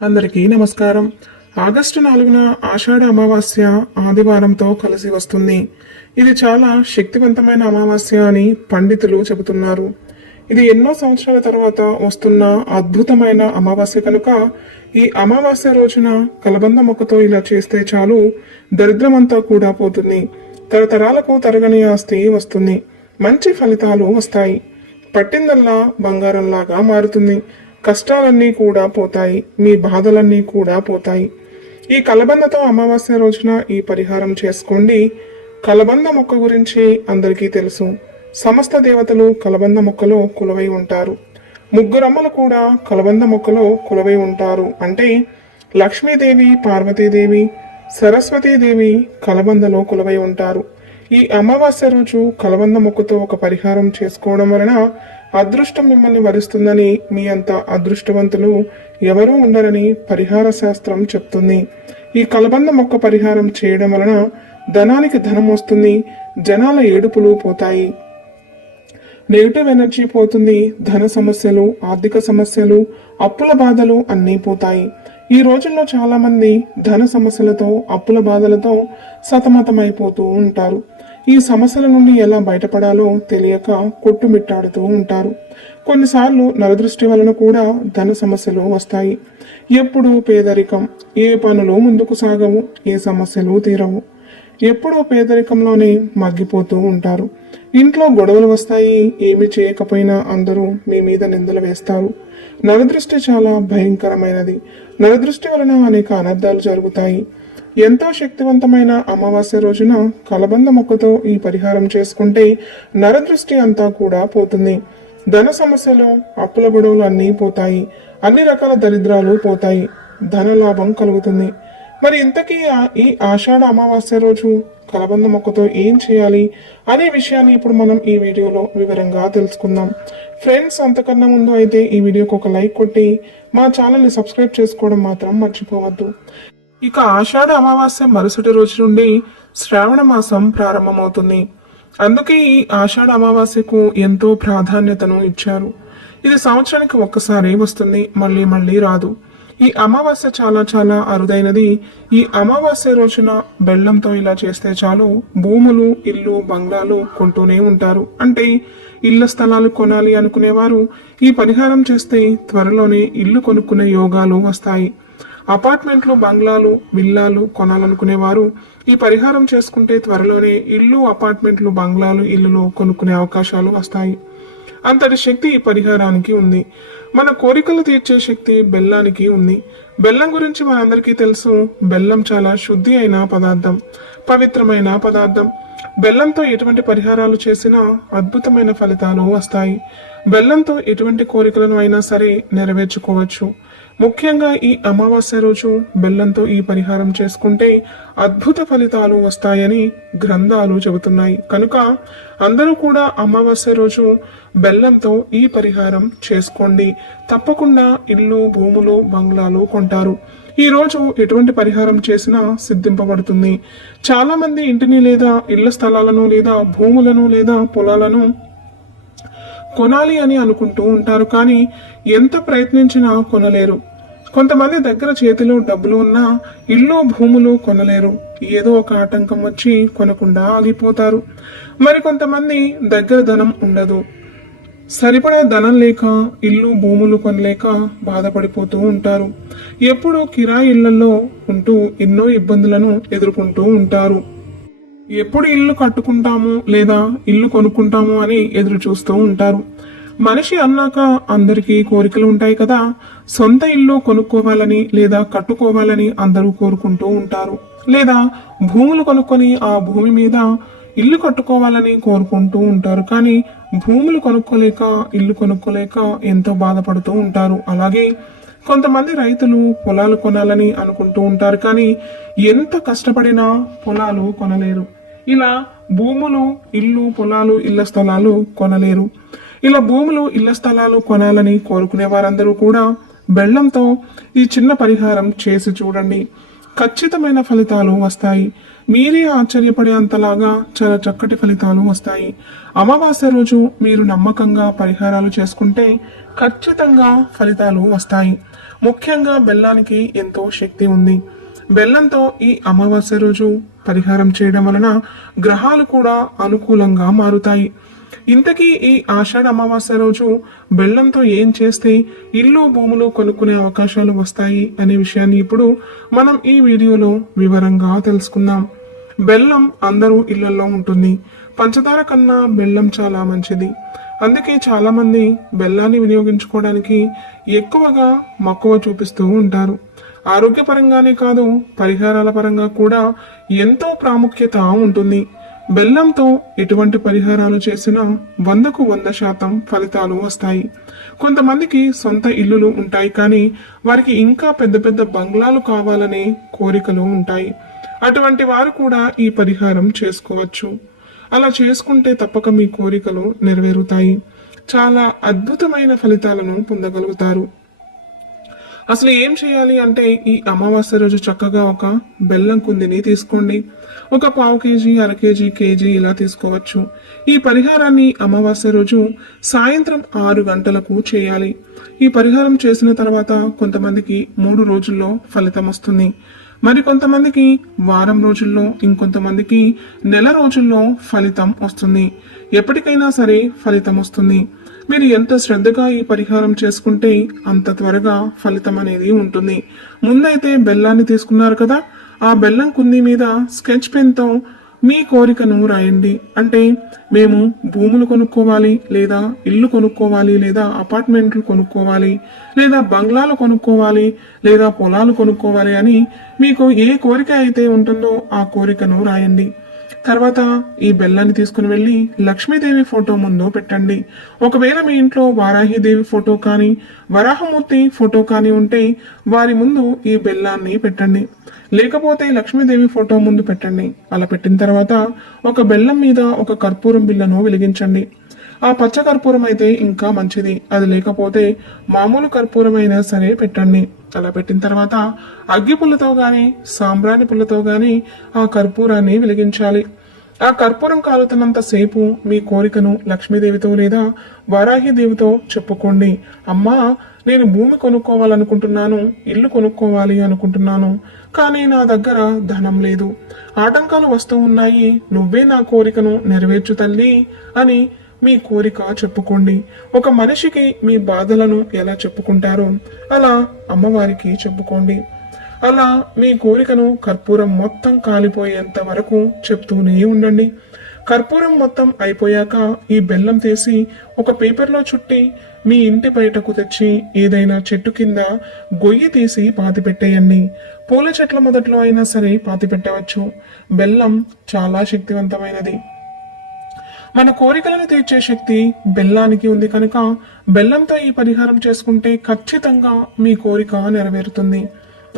అందరికీ నమస్కారం. ఆగస్టు నాలుగున ఆషాఢ అమావాస్య ఆదివారంతో కలిసి వస్తుంది. ఇది చాలా శక్తివంతమైన అమావాస్య అని పండితులు చెబుతున్నారు. ఇది ఎన్నో సంవత్సరాల తర్వాత వస్తున్న అద్భుతమైన అమావాస్య కనుక ఈ అమావాస్య రోజున కలబంద మొక్కతో ఇలా చేస్తే చాలు దరిద్రమంతా కూడా పోతుంది. తరతరాలకు తరగని ఆస్తి వస్తుంది. మంచి ఫలితాలు వస్తాయి. పట్టిందల్లా బంగారంలాగా మారుతుంది. కష్టాలన్నీ కూడా పోతాయి మీ బాధలన్నీ కూడా పోతాయి. ఈ కలబందతో అమావాస్య రోజున ఈ పరిహారం చేసుకోండి. కలబంద మొక్క గురించి అందరికీ తెలుసు. సమస్త దేవతలు కలబంద మొక్కలో కులవై ఉంటారు. ముగ్గురమ్మలు కూడా కలబంద మొక్కలో కులవై ఉంటారు. అంటే లక్ష్మీదేవి పార్వతీదేవి సరస్వతీదేవి కలబందలో కులవై ఉంటారు. ఈ అమావాస్య రోజు కలబంద మొక్కతో ఒక పరిహారం చేసుకోవడం వలన అదృష్టం మిమ్మల్ని వరిస్తుందని మీ అంత అదృష్టవంతులు ఎవరూ ఉండరని పరిహార శాస్త్రం చెప్తుంది. ఈ కలబంద మొక్క పరిహారం చేయడం వలన ధనానికి ధనం వస్తుంది జనాల ఏడుపులు పోతాయి. నెగిటివ్ ఎనర్జీ పోతుంది ధన సమస్యలు ఆర్థిక సమస్యలు అప్పుల బాధలు అన్నీ పోతాయి. ఈ రోజుల్లో చాలా మంది ధన సమస్యలతో అప్పుల బాధలతో సతమతమైపోతూ ఉంటారు. ఈ సమస్యల నుండి ఎలా బయటపడాలో తెలియక కొట్టుమిట్టాడుతూ ఉంటారు. కొన్నిసార్లు నరదృష్టి వలన కూడా ధన సమస్యలు వస్తాయి. ఎప్పుడు పేదరికం. ఏ పనులు ముందుకు సాగవు ఏ సమస్యలు తీరవు. ఎప్పుడూ పేదరికంలోనే మగ్గిపోతూ ఉంటారు. ఇంట్లో గొడవలు వస్తాయి ఏమి చేయకపోయినా అందరూ మీ మీద నిందలు వేస్తారు. నరదృష్టి చాలా భయంకరమైనది. నరదృష్టి వలన అనేక అనర్థాలు జరుగుతాయి. ఎంతో శక్తివంతమైన అమావాస్య రోజున కలబంద మొక్కతో ఈ పరిహారం చేసుకుంటే నరదృష్టి అంతా కూడా పోతుంది. ధన సమస్యలు అప్పుల గొడవలు అన్నీ పోతాయి. అన్ని రకాల దరిద్రాలు పోతాయి. ధన లాభం కలుగుతుంది. మరి ఇంతకీ ఈ ఆషాఢ అమావాస్య రోజు కలబంద మొక్కతో ఏం చేయాలి అనే విషయాన్ని ఇప్పుడు మనం ఈ వీడియోలో వివరంగా తెలుసుకుందాం. ఫ్రెండ్స్ అంతకన్నా ముందు అయితే ఈ వీడియోకి ఒక లైక్ కొట్టి మా ఛానల్ని సబ్స్క్రైబ్ చేసుకోవడం మాత్రం మర్చిపోవద్దు. ఇక ఆషాఢ అమావాస్య మరుసటి రోజు నుండి శ్రావణ మాసం ప్రారంభమవుతుంది. అందుకే ఈ ఆషాఢ అమావాస్యకు ఎంతో ప్రాధాన్యతను ఇచ్చారు. ఇది సంవత్సరానికి ఒక్కసారి వస్తుంది మళ్ళీ మళ్ళీ రాదు. ఈ అమావాస్య చాలా చాలా అరుదైనది. ఈ అమావాస్య రోజున బెల్లంతో ఇలా చేస్తే చాలు భూములు ఇల్లు బంగ్లాలు కొంటూనే ఉంటారు. అంటే ఇళ్ళ స్థలాలు కొనాలి అనుకునేవారు. ఈ పరిహారం చేస్తే త్వరలోనే ఇల్లు కొనుక్కునే యోగాలు వస్తాయి. అపార్ట్మెంట్లు బంగ్లాలు విల్లాలు కొనాలనుకునేవారు. ఈ పరిహారం చేసుకుంటే త్వరలోనే ఇల్లు అపార్ట్మెంట్లు బంగ్లాలు ఇల్లులు కొనుక్కునే అవకాశాలు వస్తాయి. అంతటి శక్తి ఈ పరిహారానికి ఉంది. మన కోరికలు తీర్చే శక్తి బెల్లానికి ఉంది. బెల్లం గురించి మనందరికీ తెలుసు. బెల్లం చాలా శుద్ధి అయిన పదార్థం పవిత్రమైన పదార్థం. బెల్లంతో ఎటువంటి పరిహారాలు చేసినా అద్భుతమైన ఫలితాలు వస్తాయి. బెల్లంతో ఎటువంటి కోరికలను అయినా సరే నెరవేర్చుకోవచ్చు. ముఖ్యంగా ఈ అమావాస్య రోజు బెల్లంతో ఈ పరిహారం చేసుకుంటే అద్భుత ఫలితాలు వస్తాయని గ్రంథాలు చెబుతున్నాయి. కనుక అందరూ కూడా అమావాస్య రోజు బెల్లంతో ఈ పరిహారం చేసుకోండి. తప్పకుండా ఇల్లు భూములు బంగ్లాలు కొంటారు. ఈ రోజు ఎటువంటి పరిహారం చేసినా సిద్ధింపబడుతుంది. చాలా మంది ఇంటిని లేదా ఇళ్ళ స్థలాలను లేదా భూములను లేదా పొలాలను కొనాలి అని అనుకుంటూ ఉంటారు కానీ ఎంత ప్రయత్నించినా కొనలేరు. కొంతమంది దగ్గర చేతిలో డబ్బులు ఉన్నా ఇల్లు భూములు కొనలేరు. ఏదో ఒక ఆటంకం వచ్చి కొనకుండా ఆగిపోతారు. మరి కొంతమంది దగ్గర ధనం ఉండదు. సరిపడా ధనం లేక ఇల్లు భూములు కొనలేక బాధపడిపోతూ ఉంటారు. ఎప్పుడూ కిరాయి ఇళ్ళలో ఉంటూ ఎన్నో ఇబ్బందులను ఎదుర్కొంటూ ఉంటారు. ఎప్పుడు ఇల్లు కట్టుకుంటాము లేదా ఇల్లు కొనుక్కుంటాము అని ఎదురు చూస్తూ ఉంటారు. మనిషి అన్నాక అందరికీ కోరికలు ఉంటాయి కదా. సొంత ఇల్లు కొనుక్కోవాలని లేదా కట్టుకోవాలని అందరూ కోరుకుంటూ ఉంటారు. లేదా భూములు కొనుక్కొని ఆ భూమి మీద ఇల్లు కట్టుకోవాలని కోరుకుంటూ ఉంటారు. కానీ భూములు కొనుక్కోలేక ఇల్లు కొనుక్కోలేక ఎంతో బాధపడుతూ ఉంటారు. అలాగే కొంతమంది రైతులు పొలాలు కొనాలని అనుకుంటూ ఉంటారు కానీ ఎంత కష్టపడినా పొలాలు కొనలేరు. ఇలా భూములు ఇల్లు పొలాలు ఇళ్ళ స్థలాలు కొనలేరు. ఇలా భూములు ఇళ్ళ స్థలాలు కొనాలని కోరుకునే వారందరూ కూడా బెల్లంతో ఈ చిన్న పరిహారం చేసి చూడండి. ఖచ్చితమైన ఫలితాలు వస్తాయి. మీరే ఆశ్చర్యపడే అంతలాగా చాలా చక్కటి ఫలితాలు వస్తాయి. అమావాస్య రోజు మీరు నమ్మకంగా పరిహారాలు చేసుకుంటే ఖచ్చితంగా ఫలితాలు వస్తాయి. ముఖ్యంగా బెల్లానికి ఎంతో శక్తి ఉంది. బెల్లంతో ఈ అమావాస్య రోజు పరిహారం చేయడం వలన గ్రహాలు కూడా అనుకూలంగా మారుతాయి. ఇంతకీ ఈ ఆషాఢ అమావాస్య రోజు బెల్లంతో ఏం చేస్తే ఇల్లు భూములు కొనుక్కునే అవకాశాలు వస్తాయి అనే విషయాన్ని ఇప్పుడు మనం ఈ వీడియోలో వివరంగా తెలుసుకుందాం. బెల్లం అందరూ ఇళ్ళలో ఉంటుంది. పంచదార కన్నా బెల్లం చాలా మంచిది. అందుకే చాలామంది బెల్లాన్ని వినియోగించుకోవడానికి ఎక్కువగా మక్కువ చూపిస్తూ ఉంటారు. ఆరోగ్యపరంగానే కాదు పరిహారాల పరంగా కూడా ఎంతో ప్రాముఖ్యత ఉంటుంది. బెల్లంతో ఎటువంటి పరిహారాలు చేసినా వందకు వంద శాతం ఫలితాలు వస్తాయి. కొంతమందికి సొంత ఇల్లులు ఉంటాయి కానీ వారికి ఇంకా పెద్ద పెద్ద బంగ్లాలు కావాలనే కోరికలు ఉంటాయి. అటువంటి వారు కూడా ఈ పరిహారం చేసుకోవచ్చు. అలా చేసుకుంటే తప్పక మీ కోరికలు నెరవేరుతాయి. చాలా అద్భుతమైన ఫలితాలను పొందగలుగుతారు. అసలు ఏం చేయాలి అంటే ఈ అమావాస్య రోజు చక్కగా ఒక బెల్లం కుందిని తీసుకోండి. ఒక పావు కేజీ అర కేజీ కేజీ ఇలా తీసుకోవచ్చు. ఈ పరిహారాన్ని అమావాస్య రోజు సాయంత్రం ఆరు గంటలకు చేయాలి. ఈ పరిహారం చేసిన తర్వాత కొంతమందికి మూడు రోజుల్లో ఫలితం వస్తుంది. మరి కొంతమందికి వారం రోజుల్లో ఇంకొంతమందికి నెల రోజుల్లో ఫలితం వస్తుంది. ఎప్పటికైనా సరే ఫలితం వస్తుంది. మీరు ఎంత శ్రద్ధగా ఈ పరిహారం చేసుకుంటే అంత త్వరగా ఫలితం అనేది ఉంటుంది. ముందైతే బెల్లాన్ని తీసుకున్నారు కదా? ఆ బెల్లం కుంది మీద స్కెచ్ పెన్తో మీ కోరికను రాయండి. అంటే మేము భూములు కొనుక్కోవాలి లేదా ఇల్లు కొనుక్కోవాలి లేదా అపార్ట్మెంట్లు కొనుక్కోవాలి లేదా బంగ్లాలు కొనుక్కోవాలి లేదా పొలాలు కొనుక్కోవాలి అని మీకు ఏ కోరిక అయితే ఉంటుందో ఆ కోరికను రాయండి. తర్వాత ఈ బెల్లాన్ని తీసుకుని వెళ్ళి లక్ష్మీదేవి ఫోటో ముందు పెట్టండి. ఒకవేళ మీ ఇంట్లో వారాహిదేవి ఫోటో కానీ వరాహమూర్తి ఫోటో కానీ ఉంటే వారి ముందు ఈ బెల్లాన్ని పెట్టండి. లేకపోతే లక్ష్మీదేవి ఫోటో ముందు పెట్టండి. అలా పెట్టిన తర్వాత ఒక బెల్లం మీద ఒక కర్పూరం బిళ్ళను వెలిగించండి. ఆ పచ్చ కర్పూరం అయితే ఇంకా మంచిది. అది లేకపోతే మామూలు కర్పూరం అయినా సరే పెట్టండి. అలా పెట్టిన తర్వాత అగ్గి పుల్లతో గాని సాంబ్రాణి పుల్లతో గాని ఆ కర్పూరాన్ని వెలిగించాలి. ఆ కర్పూరం కాలుతున్నంత సేపు మీ కోరికను లక్ష్మీదేవితో లేదా వారాహిదేవితో చెప్పుకోండి. అమ్మా నేను భూమి కొనుక్కోవాలనుకుంటున్నాను ఇల్లు కొనుక్కోవాలి అనుకుంటున్నాను కానీ నా దగ్గర ధనం లేదు. ఆటంకాలు వస్తూ ఉన్నాయి. నువ్వే నా కోరికను నెరవేర్చు తల్లి అని మీ కోరిక చెప్పుకోండి. ఒక మనిషికి మీ బాధలను ఎలా చెప్పుకుంటారో అలా అమ్మవారికి చెప్పుకోండి. అలా మీ కోరికను కర్పూరం మొత్తం కాలిపోయేంత వరకు చెప్తూనే ఉండండి. కర్పూరం మొత్తం అయిపోయాక ఈ బెల్లం తీసి ఒక పేపర్లో చుట్టి మీ ఇంటి బయటకు తెచ్చి ఏదైనా చెట్టు కింద గొయ్యి తీసి పాతి పెట్టేయండి. పూల చెట్ల మొదట్లో అయినా సరే పాతి పెట్టవచ్చు. బెల్లం చాలా శక్తివంతమైనది. మన కోరికలను తీర్చే శక్తి బెల్లానికి ఉంది కనుక బెల్లంతో ఈ పరిహారం చేసుకుంటే ఖచ్చితంగా మీ కోరిక నెరవేరుతుంది.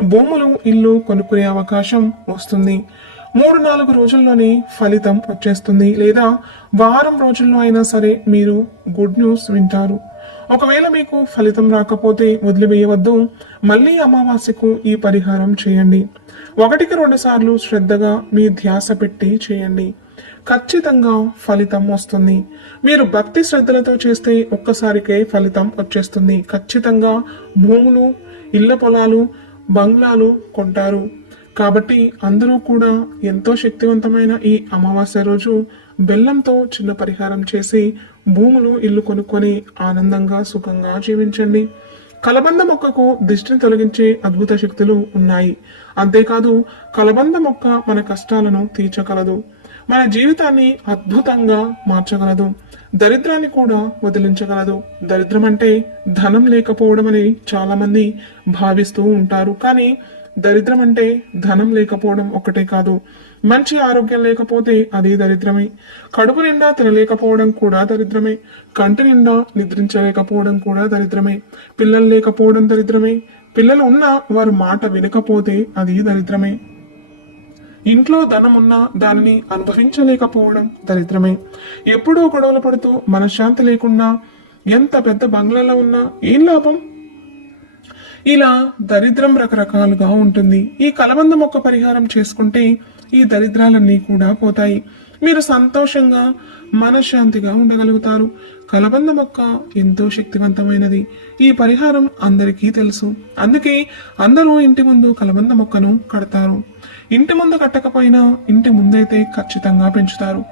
భూములు ఇల్లు కొనుక్కునే అవకాశం వస్తుంది. మూడు నాలుగు రోజుల్లోనే ఫలితం వచ్చేస్తుంది. లేదా వారం రోజుల్లో అయినా సరే మీరు గుడ్ న్యూస్ వింటారు. ఒకవేళ మీకు ఫలితం రాకపోతే వదిలివేయవద్దు. మళ్ళీ అమావాస్యకు ఈ పరిహారం చేయండి. ఒకటికి రెండు సార్లు శ్రద్ధగా మీ ధ్యాస పెట్టి చేయండి. ఖచ్చితంగా ఫలితం వస్తుంది. మీరు భక్తి శ్రద్ధలతో చేస్తే ఒక్కసారికే ఫలితం వచ్చేస్తుంది. ఖచ్చితంగా భూములు ఇళ్ళ పొలాలు బంగ్లాలు కొంటారు. కాబట్టి అందరూ కూడా ఎంతో శక్తివంతమైన ఈ అమావాస్య రోజు బెల్లంతో చిన్న పరిహారం చేసి భూములు ఇల్లు కొనుక్కొని ఆనందంగా సుఖంగా జీవించండి. కలబంద మొక్కకు దిష్టిని తొలగించే అద్భుత శక్తులు ఉన్నాయి. అంతేకాదు కలబంద మొక్క మన కష్టాలను తీర్చగలదు. మన జీవితాన్ని అద్భుతంగా మార్చగలదు. దరిద్రాన్ని కూడా వదిలించగలదు. దరిద్రం అంటే ధనం లేకపోవడం అని చాలా మంది భావిస్తూ ఉంటారు. కానీ దరిద్రం అంటే ధనం లేకపోవడం ఒకటే కాదు. మంచి ఆరోగ్యం లేకపోతే అది దరిద్రమే. కడుపు నిండా తినలేకపోవడం కూడా దరిద్రమే. కంటి నిండా నిద్రించలేకపోవడం కూడా దరిద్రమే. పిల్లలు లేకపోవడం దరిద్రమే. పిల్లలు ఉన్నా వారు మాట వినకపోతే అది దరిద్రమే. ఇంట్లో ధనం ఉన్నా దానిని అనుభవించలేకపోవడం దరిద్రమే. ఎప్పుడూ గొడవలు పడుతూ మనశ్శాంతి లేకుండా ఎంత పెద్ద బంగ్లాలో ఉన్నా ఏం లాభం? ఇలా దరిద్రం రకరకాలుగా ఉంటుంది. ఈ కలబంద మొక్క పరిహారం చేసుకుంటే ఈ దరిద్రాలన్నీ కూడా పోతాయి. మీరు సంతోషంగా మనశ్శాంతిగా ఉండగలుగుతారు. కలబంద మొక్క ఎంతో శక్తివంతమైనది. ఈ పరిహారం అందరికీ తెలుసు. అందుకే అందరూ ఇంటి ముందు కలబంద మొక్కను కడతారు. ఇంటి ముందు కట్టకపోయినా ఇంటి ముందైతే ఖచ్చితంగా పెంచుతారు.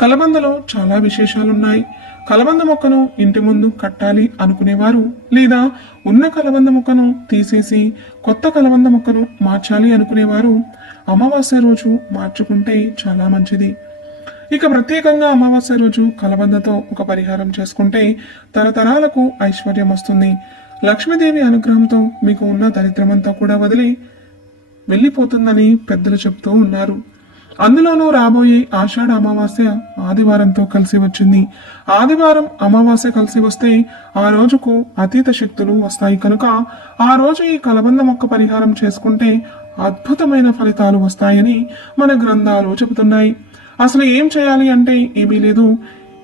కలబందలో చాలా విశేషాలున్నాయి. కలబంద మొక్కను ఇంటి ముందు కట్టాలి అనుకునేవారు లేదా ఉన్న కలబంద మొక్కను తీసేసి కొత్త కలబంద మొక్కను మార్చాలి అనుకునేవారు అమావాస్య రోజు మార్చుకుంటే చాలా మంచిది. ఇక ప్రత్యేకంగా అమావాస్య రోజు కలబందతో ఒక పరిహారం చేసుకుంటే తరతరాలకు ఐశ్వర్యం వస్తుంది. లక్ష్మీదేవి అనుగ్రహంతో మీకు ఉన్న దరిద్రమంతా కూడా వదిలి వెళ్ళిపోతుందని పెద్దలు చెబుతూ ఉన్నారు. అందులోనూ రాబోయే ఆషాఢ అమావాస్య ఆదివారంతో కలిసి వచ్చింది. ఆదివారం అమావాస్య కలిసి వస్తే ఆ రోజుకు అతీత శక్తులు వస్తాయి కనుక ఆ రోజు ఈ కలబంద మొక్క పరిహారం చేసుకుంటే అద్భుతమైన ఫలితాలు వస్తాయని మన గ్రంథాలు చెబుతున్నాయి. అసలు ఏం చేయాలి అంటే ఏమీ లేదు.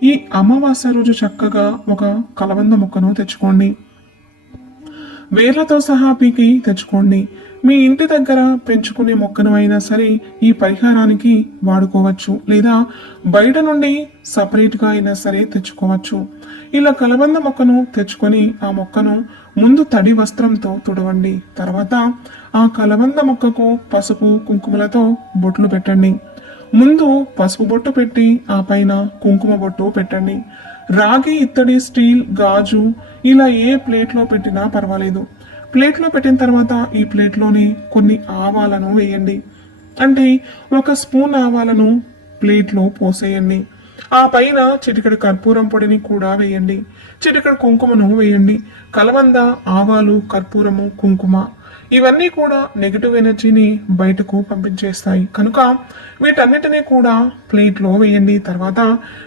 ఈ అమావాస్య రోజు చక్కగా ఒక కలబంద మొక్కను తెచ్చుకోండి. వేర్లతో సహా పీకి తెచ్చుకోండి. మీ ఇంటి దగ్గర పెంచుకునే మొక్కను అయినా సరే ఈ పరిహారానికి వాడుకోవచ్చు. లేదా బయట నుండి సపరేట్గా అయినా సరే తెచ్చుకోవచ్చు. ఇలా కలబంద మొక్కను తెచ్చుకొని ఆ మొక్కను ముందు తడి వస్త్రంతో తుడవండి. తర్వాత ఆ కలబంద మొక్కకు పసుపు కుంకుమలతో బొట్లు పెట్టండి. ముందు పసుపు బొట్టు పెట్టి ఆ పైన కుంకుమ బొట్టు పెట్టండి. రాగి ఇత్తడి స్టీల్ గాజు ఇలా ఏ ప్లేట్లో పెట్టినా పర్వాలేదు. ప్లేట్లో పెట్టిన తర్వాత ఈ ప్లేట్లోని కొన్ని ఆవాలను వేయండి. అంటే ఒక స్పూన్ ఆవాలను ప్లేట్లో పోసేయండి. ఆ పైన చిటికెడు కర్పూరం పొడిని కూడా వేయండి. చిటికెడు కుంకుమను వేయండి. కలవంద ఆవాలు కర్పూరము కుంకుమ ఇవన్నీ కూడా నెగిటివ్ ఎనర్జీని బయటకు పంపించేస్తాయి. కనుక వీటన్నిటినీ కూడా ప్లేట్లో వేయండి. తర్వాత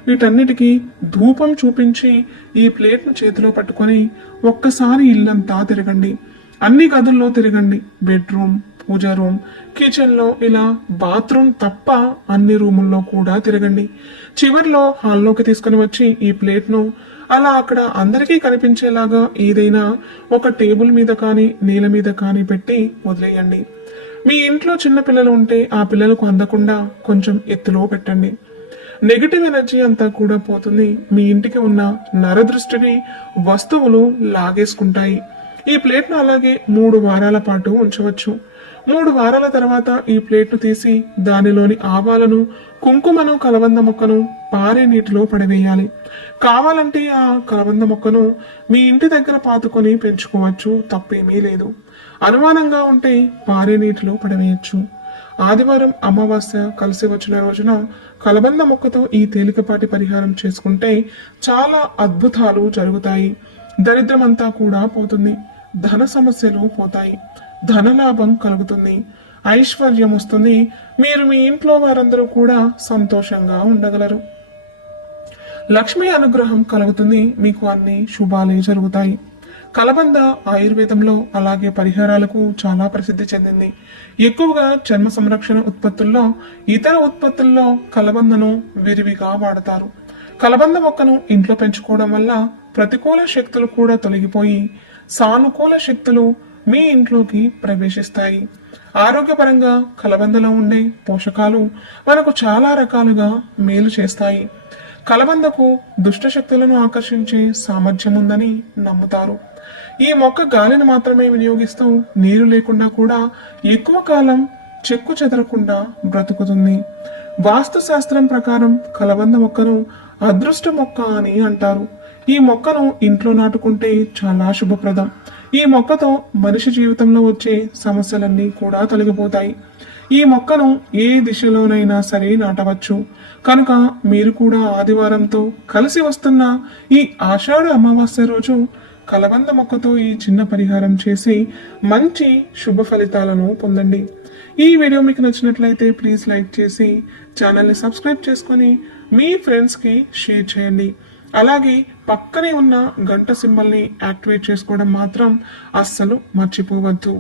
వీటన్నిటికీ ధూపం చూపించి ఈ ప్లేట్ను చేతిలో పట్టుకొని ఒక్కసారి ఇల్లంతా తిరగండి. అన్ని గదుల్లో తిరగండి. బెడ్రూమ్ పూజ రూమ్ కిచెన్లో ఇలా బాత్రూమ్ తప్ప అన్ని రూముల్లో కూడా తిరగండి. చివర్లో హాల్లోకి తీసుకుని వచ్చి ఈ ప్లేట్ను అలా అక్కడ అందరికీ కనిపించేలాగా ఏదైనా ఒక టేబుల్ మీద కానీ నేల మీద కానీ పెట్టి వదిలేయండి. మీ ఇంట్లో చిన్న పిల్లలు ఉంటే ఆ పిల్లలకు అందకుండా కొంచెం ఎత్తులో పెట్టండి. నెగిటివ్ ఎనర్జీ అంతా కూడా పోతుంది. మీ ఇంటికి ఉన్న నరదృష్టిని వస్తువులు లాగేసుకుంటాయి. ఈ ప్లేట్ను అలాగే మూడు వారాల పాటు ఉంచవచ్చు. మూడు వారాల తర్వాత ఈ ప్లేట్ను తీసి దానిలోని ఆవాలను కుంకుమను కలబంద మొక్కను పారే నీటిలో పడవేయాలి. కావాలంటే ఆ కలబంద మొక్కను మీ ఇంటి దగ్గర పాతుకొని పెంచుకోవచ్చు తప్పేమీ లేదు. అనుమానంగా ఉంటే పారే నీటిలో పడవేయచ్చు. ఆదివారం అమావాస్య కలిసి వచ్చిన రోజున కలబంద మొక్కతో ఈ తేలికపాటి పరిహారం చేసుకుంటే చాలా అద్భుతాలు జరుగుతాయి. దరిద్రమంతా కూడా పోతుంది. ధన సమస్యలు పోతాయి. ధనలాభం కలుగుతుంది ఐశ్వర్యం వస్తుంది. మీరు మీ ఇంట్లో వారందరూ కూడా సంతోషంగా ఉండగలరు. లక్ష్మీ అనుగ్రహం కలుగుతుంది మీకు అన్ని శుభాలే జరుగుతాయి. కలబంద ఆయుర్వేదంలో అలాగే పరిహారాలకు చాలా ప్రసిద్ధి చెందింది. ఎక్కువగా చర్మ సంరక్షణ ఉత్పత్తుల్లో ఇతర ఉత్పత్తుల్లో కలబందను విరివిగా వాడతారు. కలబంద మొక్కను ఇంట్లో పెంచుకోవడం వల్ల ప్రతికూల శక్తులు కూడా తొలగిపోయి సానుకూల శక్తులు మీ ఇంట్లోకి ప్రవేశిస్తాయి. ఆరోగ్యపరంగా కలబందలో ఉండే పోషకాలు మనకు చాలా రకాలుగా మేలు చేస్తాయి. కలబందకు దుష్ట శక్తులను ఆకర్షించే సామర్థ్యం ఉందని నమ్ముతారు. ఈ మొక్క గాలిని మాత్రమే వినియోగిస్తూ నీరు లేకుండా కూడా ఎక్కువ కాలం చెక్కు చెదరకుండా బ్రతుకుతుంది. వాస్తు శాస్త్రం ప్రకారం కలబంద మొక్కను అదృష్ట మొక్క అని అంటారు. ఈ మొక్కను ఇంట్లో నాటుకుంటే చాలా శుభప్రదం. ఈ మొక్కతో మనిషి జీవితంలో వచ్చే సమస్యలన్నీ కూడా తొలగిపోతాయి. ఈ మొక్కను ఏ దిశలోనైనా సరే నాటవచ్చు. కనుక మీరు కూడా ఆదివారంతో కలిసి వస్తున్న ఈ ఆషాఢ అమావాస్య రోజు కలబంద మొక్కతో ఈ చిన్న పరిహారం చేసి మంచి శుభ ఫలితాలను పొందండి. ఈ వీడియో మీకు నచ్చినట్లయితే ప్లీజ్ లైక్ చేసి ఛానల్ని సబ్స్క్రైబ్ చేసుకొని మీ ఫ్రెండ్స్కి షేర్ చేయండి. అలాగే పక్కనే ఉన్న గంట సింబల్ని యాక్టివేట్ చేసుకోవడం మాత్రం అస్సలు మర్చిపోవద్దు.